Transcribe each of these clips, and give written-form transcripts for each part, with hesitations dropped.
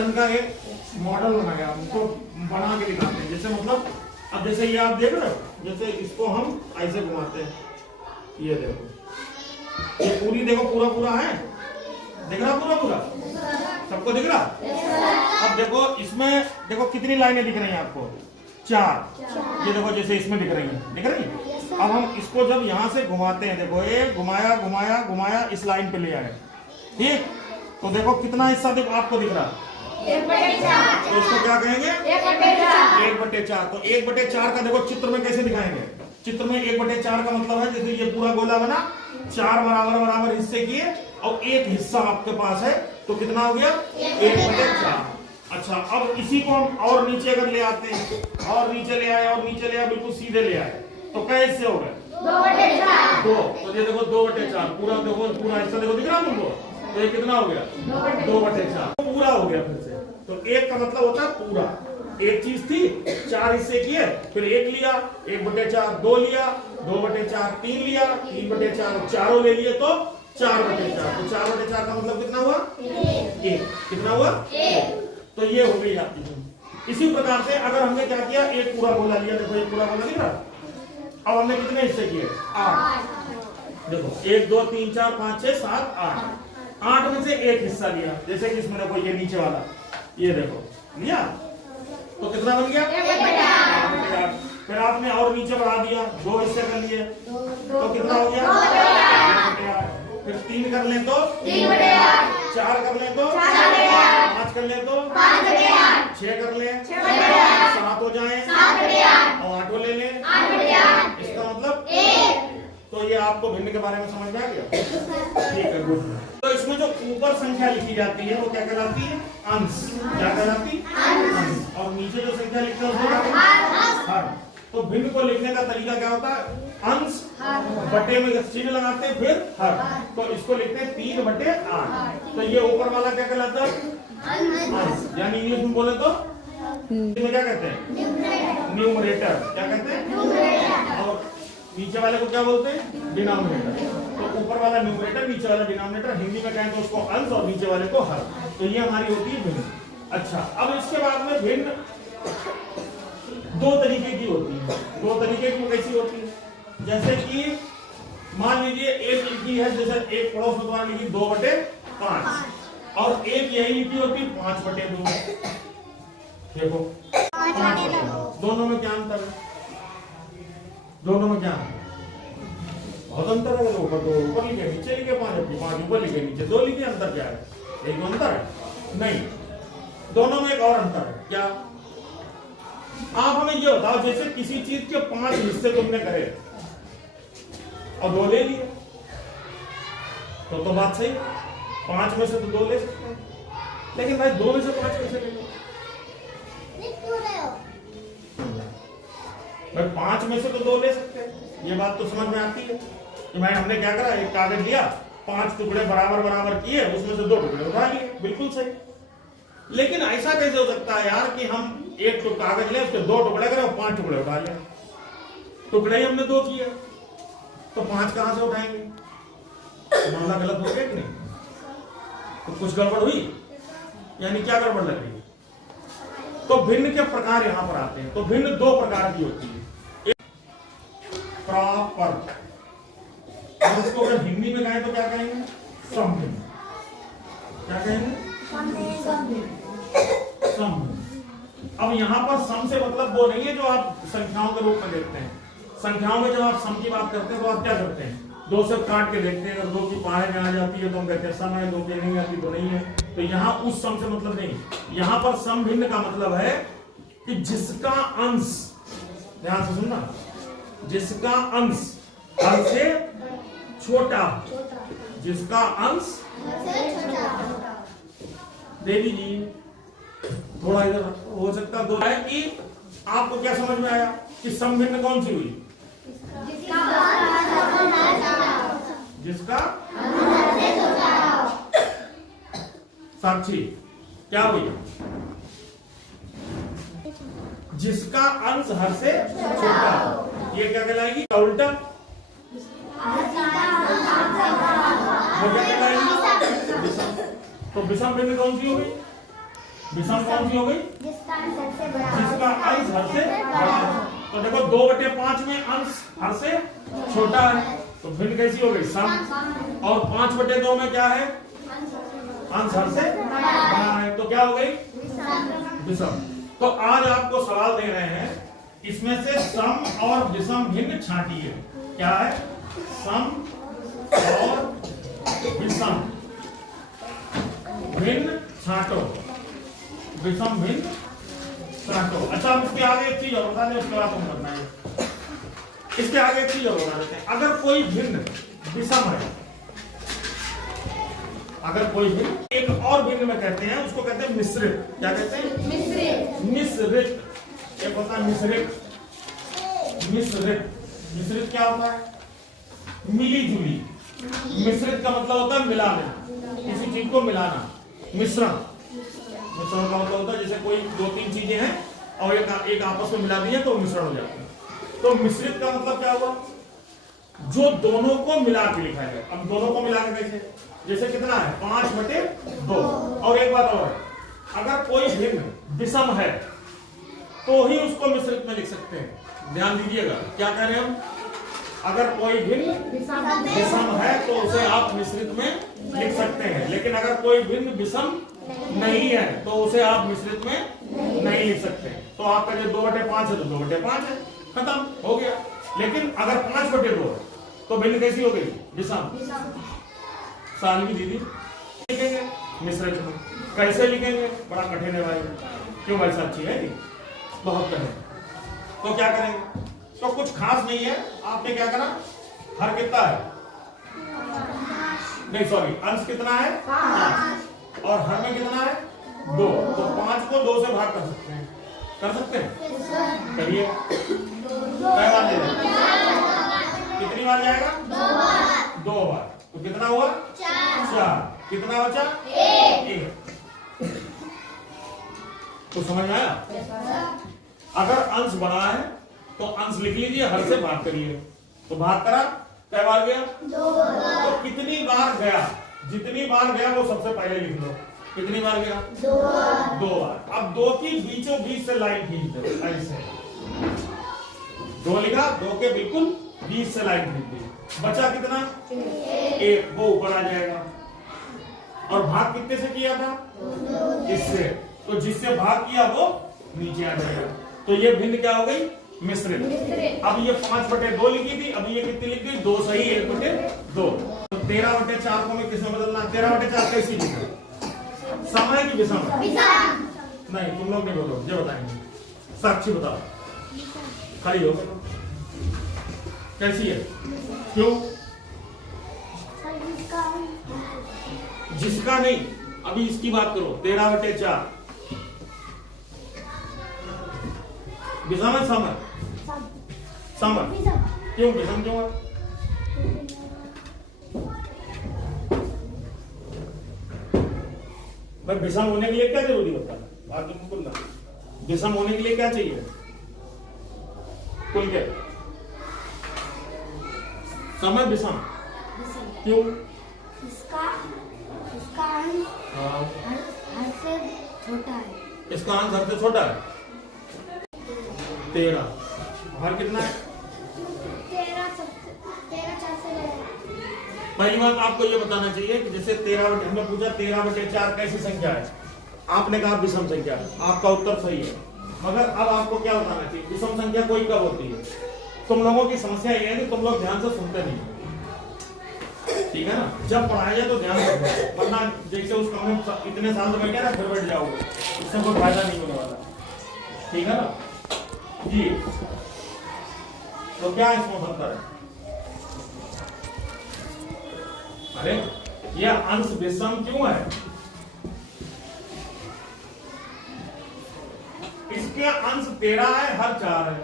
Fraction का एक model बनाया, उनको बना के दिखाते हैं। जैसे मतलब अब जैसे ये आप देख रहे हो, जैसे इसको हम ऐसे घुमाते हैं, ये देखो, ये पूरी देखो पूरा पूरा है, दिख रहा पूरा पूरा सबको दिख रहा। अब देखो इसमें देखो कितनी लाइनें दिख रही हैं आपको, 4। ये देखो जैसे इसमें दिख रही है, दिख रही है। अब हम इसको जब यहाँ से घुमाते हैं, देखो ये घुमाया घुमाया घुमाया इस लाइन पे ले आए, ठीक। तो देखो कितना हिस्सा देखो आपको दिख रहा, 1/4। तो इसको क्या कहेंगे, 1/4। तो 1/4 का देखो चित्र में कैसे दिखाएंगे, चित्र में 1/4 का मतलब है जैसे ये पूरा गोला बना, 4 बराबर बराबर हिस्से किए और एक हिस्सा आपके पास है, तो कितना हो गया, 1/4। अच्छा, अब इसी को हम और नीचे अगर ले आते हैं, और नीचे ले आए और नीचे ले आए, बिल्कुल सीधे ले आए, तो कैसे हो गए, 2/4। तो ये देखो 2/4 पूरा, देखो पूरा हिस्सा देखो दिख रहा तुमको, तो ये कितना हो गया, 2/4 पूरा हो गया फिर से। तो एक का मतलब होता है पूरा, एक चीज थी 4 हिस्से किए, फिर एक लिया 1/4, 2 लिया 2/4, 3 लिया 3/4, चारों ले लिए तो 4/4। तो 4/4 का मतलब कितना हुआ, 1। कितना हुआ, 1। तो ये हो गई आपकी चीज। इसी प्रकार से अगर हमने क्या किया, एक पूरा गोला लिया, देखो एक पूरा गोला दिख रहा, अब हमने कितने हिस्से किए, 8। देखो 1 2 3 4 5 6 7 8, 8 में से एक हिस्सा लिया, जैसे कि इसमें देखो ये नीचे वाला, ये देखो लिया, तो कितना बन गया, 1/8। फिर आपने और नीचे बढ़ा दिया, 2 हिस्से कर लिए, तो कितना हो गया, 1/8। फिर 3 कर ले तो 3/8, 4 कर ले तो 4/8, 5 कर ले तो 5/8, 6 कर ले 6/8, 7 हो जाए 7/8 और 8 ले ले 8/8। इसका मतलब 1। तो ये आपको भिन्न के बारे में समझ में आ गया, ठीक है, गुड। तो इसमें जो ऊपर संख्या लिखी जाती है वो क्या कहलाती है, अंश। क्या कहलाती है, अंश। और नीचे जो संख्या लिखते हैं उसको क्या कहते हैं, हर। तो भिन्न को लिखने का तरीका क्या होता है, अंश बटे में चिन्ह लगाते हैं, फिर हर। तो इसको लिखते हैं 3/8। तो ये ऊपर वाला क्या कहलाता है, अंश, यानी इंग्लिश में बोले तो इसमें क्या कहते हैं, न्यूमरेटर। क्या कहते हैं, और नीचे वाले को क्या बोलते हैं, डिनोमिनेटर। तो ऊपर वाला न्यूमरेटर, नीचे वाला डिनोमिनेटर, हिंदी में कहें तो उसको अंश और नीचे वाले को हर। तो ये हमारी होती है भिन्न। अच्छा, अब इसके बाद में भिन्न 2 तरीके की होती है। 2 तरीके की कैसी होती है, जैसे कि मान लीजिए एक लिखी है, जैसे एक पड़ोस में तुम्हारी लिखी 2/5 और एक यही लिखी होती 5/2। देखो 5/2, दोनों में क्या अंतर है, दोनों में क्या है, बहुत अंतर है। ऊपर लिखे नीचे लिखे 5 ऊपर लिखे नीचे 2 लिखे, अंतर क्या है, एक अंतर है नहीं, दोनों में एक और अंतर है। क्या, आप हमें ये बताओ, जैसे किसी चीज के 5 हिस्से तुमने करे और 2 ले लिए, तो बात सही, 5 में से तो 2 ले सकते हैं, लेकिन भाई 2 में से 5 कैसे ले लो, भाई 5 में से तो 2 ले सकते हैं, ये बात तो समझ में आती है कि भाई हमने क्या करा, एक कागज लिया, 5 टुकड़े बराबर बराबर किए, उसमें से 2 टुकड़े उठा लिए, बिल्कुल सही। लेकिन ऐसा कैसे हो सकता है यार कि हम एक तो कागज ले, उसके 2 टुकड़े करें और 5 टुकड़े उठा लें, टुकड़े ही हमने 2 किए, तो 5 कहां से उठाएंगे, मामला गलत हो गया कि नहीं, तो कुछ गड़बड़ हुई, यानी क्या गड़बड़ लग रही है। तो भिन्न के प्रकार यहां पर आते हैं। तो भिन्न 2 प्रकार की होती है, एक प्रॉपर, उसको अगर हिंदी में कहें तो क्या कहेंगे, समभिन्न। क्या कहेंगे, समभिन्न। अब यहाँ पर सम से मतलब वो नहीं है जो आप संख्याओं के रूप में देखते हैं। संख्याओं में जब आप सम की बात करते हैं तो आप क्या करते हैं, 2 से काट के देखते हैं, अगर 2 की पहाड़े में आ जाती है तो हम कहते हैं सम है, 2 की नहीं आती तो नहीं है। तो यहाँ उस सम से मतलब नहीं, यहाँ पर सम भिन्न का मतलब है कि जिसका अंश, ध्यान से सुनना, जिसका अंश हर से छोटा, जिसका अंश देवी जी थोड़ा इधर हो सकता है कि आपको क्या समझ में आया कि सम भिन्न कौन सी हुई, जिसका साक्षी क्या हुई, जिसका अंश हर से छोटा, ये क्या कहलाएगी, उल्टा वो क्या कहलाएगी, विषम। तो विषम भिन्न कौन सी होगी, विषम कौन सी हो गई? जिसका अंश हर से बड़ा हो। जिसका अंश हर से बड़ा हो। तो देखो 2/5 में अंश हर से छोटा है, तो भिन्न कैसी हो गई? सम। और 5/2 में क्या है? अंश हर से बड़ा है, तो क्या हो गई? विषम। तो आज आपको सवाल दे रहे हैं, इसमें से सम और विषम भिन्न छांटिए। क्या है? सम और विषम भिन्न छांटो, विषम भिन्न छांटो। अच्छा, हम इसके आगे एक चीज और बता दें, उसके बाद हम करना है। इसके आगे एक चीज और बता देते हैं, अगर कोई भिन्न विषम है, अगर कोई भिन्न, एक और भिन्न में कहते हैं, उसको कहते हैं मिश्रित। क्या कहते हैं? मिश्रित। मिश्रित। एक होता है मिश्रित। मिश्रित, मिश्रित क्या होता है? मिली जुली। मिश्रित का मतलब होता है मिलाना, किसी चीज को मिलाना। मिश्रण, मिश्रण का मतलब होता है जैसे कोई 2-3 चीजें हैं और एक आपस में मिला दी है तो मिश्रण हो जाता है। तो मिश्रित का मतलब क्या हुआ? जो दोनों को मिला के लिखा है। अब दोनों को मिला के कैसे? जैसे कितना है? 5/2। और एक बात और, अगर कोई भिन्न विषम है तो ही उसको मिश्रित में लिख सकते हैं। ध्यान दीजिएगा, क्या कह रहे हैं हम? अगर कोई भिन्न विषम है तो उसे आप मिश्रित में लिख सकते हैं, लेकिन अगर कोई भिन्न विषम नहीं है तो उसे आप मिश्रित में नहीं लिख सकते। तो आपका जो 2/5 है तो 2/5 है, खत्म हो गया। लेकिन अगर 5/2 है तो भिन्न कैसी हो गई? विषम। सालवी दीदी लिखेंगे मिश्रित में, कैसे लिखेंगे? बड़ा कठिन है भाई। क्यों भाई साहब? अच्छी है, बहुत कठिन। तो क्या करेंगे? तो कुछ खास नहीं है, आपने क्या करा? हर कितना है? नहीं सॉरी, अंश कितना है? 5। और हर में कितना है? 2। तो 5 को 2 से भाग कर सकते हैं। कर सकते हैं? करिए। कै बार जाएगा? कितनी बार जाएगा? 2 बार। तो कितना हुआ? 4। कितना बचा? 1। तो समझ में आया? अगर अंश बड़ा है तो अंश लिख लीजिए, हर से भाग करिए। तो भाग करा, कै बार गया? 2 बार। तो कितनी बार गया? जितनी बार गया वो सबसे पहले लिख लो। कितनी बार गया? 2 बार। 2 बार। अब 2 की बीचों बीच से लाइन खींच दो, ऐसे 2 लिखा, 2 के बिल्कुल बीच से लाइन खींच दी। बचा कितना? 1। वो ऊपर आ जाएगा। और भाग कितने से किया था? इससे। तो जिससे भाग किया वो नीचे आ जाएगा। तो ये भिन्न क्या हो गई? मिश्रित। अब ये 5/2 लिखी थी, अब ये कितनी लिख गई? 2 सही, 1/2। तो 13/4 को मैं किसमें बदलना? 13/4 कैसी लिखा? सम है कि विषम है? नहीं, तुम लोग नहीं बोलो, ये बताएंगे। साक्षी बताओ, खड़ी हो। कैसी है? क्यों? जिसका नहीं, अभी इसकी बात करो। 13/4 विषम है? सम है? सम है। क्यों विषम क्यों है? भाई विषम होने के लिए क्या जरूरी होता है? बात तुम बोलना, विषम होने के लिए क्या चाहिए? खुल के समय विषम क्यों? इसका अंश हर से छोटा है। इसका अंश हर से छोटा है। 13। हर कितना है? 13 4 से बड़ा। पहली बात आपको ये बताना चाहिए कि जैसे 13 हमने पूछा 13/4 कैसी संख्या है? आपने कहा विषम संख्या। आपका उत्तर सही है, मगर अब आपको क्या बताना चाहिए? विषम संख्या कोई कब होती है? तुम लोगों की समस्या ये है कि तुम लोग ध्यान से सुनते नहीं, ठीक है ना? जब पढ़ाया जाए तो ध्यान से, वरना जैसे उस कमरे में इतने साल से बैठे ना, फिर बैठ जाओगे, उससे कोई फायदा नहीं होने वाला, ठीक है ना जी? तो क्या इसमें अंतर है? अरे यह अंश विषम क्यों है? इसके अंश 13 है, हर 4 है।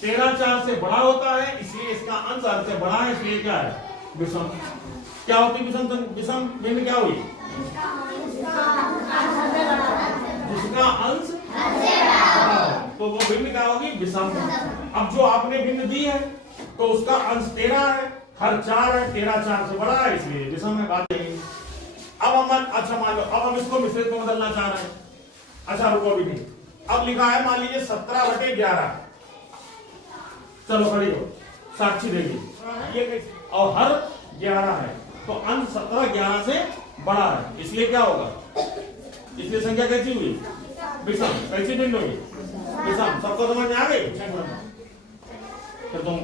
13 4 से बड़ा होता है, इसलिए इसका अंश हर से बड़ा है, इसलिए क्या है? विषम। क्या होती विषम? विषम भिन्न क्या हुई? जिसका अंश तो वो भिन्न क्या होगी? विषम। अब जो आपने भिन्न दी है तो उसका अंश 13 है, हर 4 है, 13 4 से बड़ा है, इसलिए विषम है। बात यही। अब हम अच्छा मान लो, अब हम इसको मिश्रित में बदलना चाह रहे हैं, अच्छा रुको भी नहीं, अब लिखा है मान लीजिए 17/11। चलो खड़ी हो, साक्षी देगी ये कैसे, और हर 11 है तो अंक 17 11 से बड़ा है, इसलिए क्या होगा, इसलिए संख्या कैसी हुई, विषम। कैसी भिन्न हुई, विषम। सबको समझ में आ गई। फिर तुम